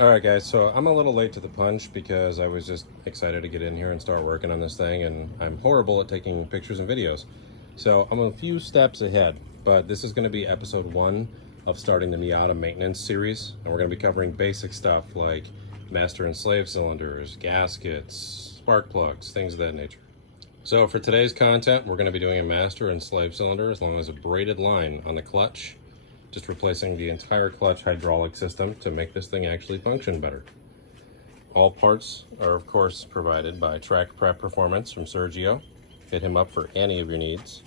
Alright guys, so I'm a little late to the punch because I was just excited to get in here and start working on this thing, and I'm horrible at taking pictures and videos. So I'm a few steps ahead, but this is going to be episode 1 of starting the Miata maintenance series, and we're going to be covering basic stuff like master and slave cylinders, gaskets, spark plugs, things of that nature. So for today's content, we're going to be doing a master and slave cylinder as long as a braided line on the clutch. Just replacing the entire clutch hydraulic system to make this thing actually function better. All parts are of course provided by Track Prep Performance from Sergio. Hit him up for any of your needs.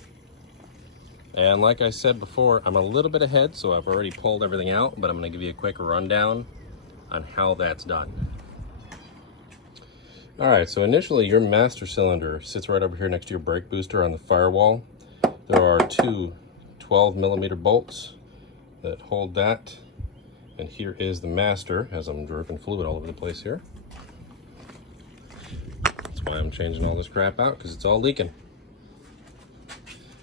And like I said before, I'm a little bit ahead, so I've already pulled everything out, but I'm going to give you a quick rundown on how that's done. Alright, so initially your master cylinder sits right over here next to your brake booster on the firewall. There are two 12mm bolts that hold that, and here is the master as I'm dripping fluid all over the place here. That's why I'm changing all this crap out, because it's all leaking.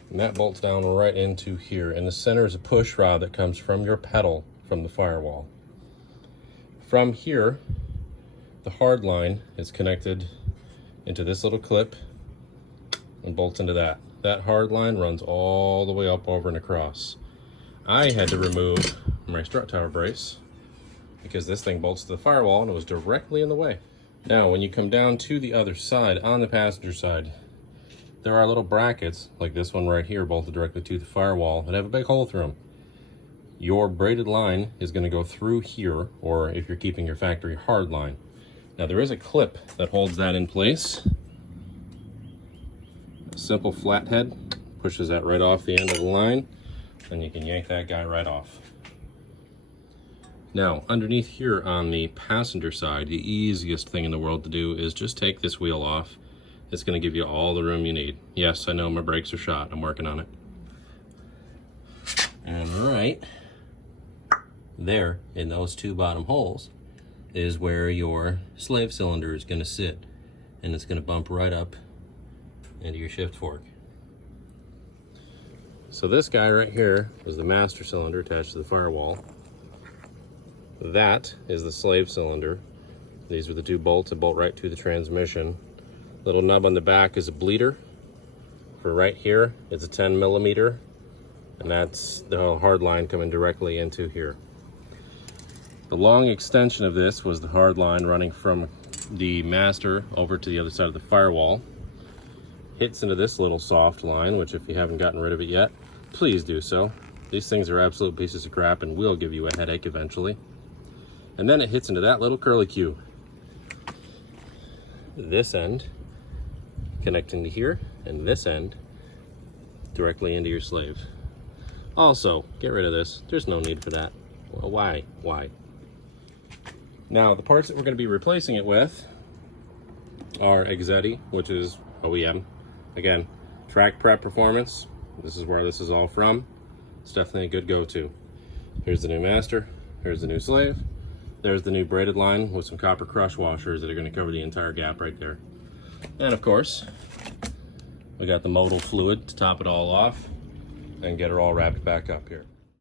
And that bolts down right into here. In the center is a push rod that comes from your pedal from the firewall. From here, the hard line is connected into this little clip and bolts into that. That hard line runs all the way up, over, and across. I had to remove my strut tower brace because this thing bolts to the firewall and it was directly in the way. Now, when you come down to the other side, on the passenger side, there are little brackets, like this one right here, bolted directly to the firewall, that have a big hole through them. Your braided line is going to go through here, or if you're keeping your factory hard line. Now, there is a clip that holds that in place. A simple flathead pushes that right off the end of the line, and you can yank that guy right off. Now, underneath here on the passenger side, the easiest thing in the world to do is just take this wheel off. It's going to give you all the room you need. Yes, I know my brakes are shot. I'm working on it. And right there, in those two bottom holes, is where your slave cylinder is going to sit. And it's going to bump right up into your shift fork. So this guy right here is the master cylinder attached to the firewall. That is the slave cylinder. These are the two bolts that bolt right to the transmission. Little nub on the back is a bleeder. For right here, it's a 10mm, and that's the hard line coming directly into here. The long extension of this was the hard line running from the master over to the other side of the firewall. Hits into this little soft line, which if you haven't gotten rid of it yet, please do so. These things are absolute pieces of crap and will give you a headache eventually. And then it hits into that little curlicue. This end connecting to here, and this end directly into your slave. Also, get rid of this. There's no need for that. Well, why? Now, the parts that we're going to be replacing it with are Exetti, which is OEM. Again, Track Prep Performance. This is where this is all from. It's definitely a good go-to. Here's the new master. Here's the new slave. There's the new braided line with some copper crush washers that are going to cover the entire gap right there. And of course, we got the modal fluid to top it all off and get her all wrapped back up here.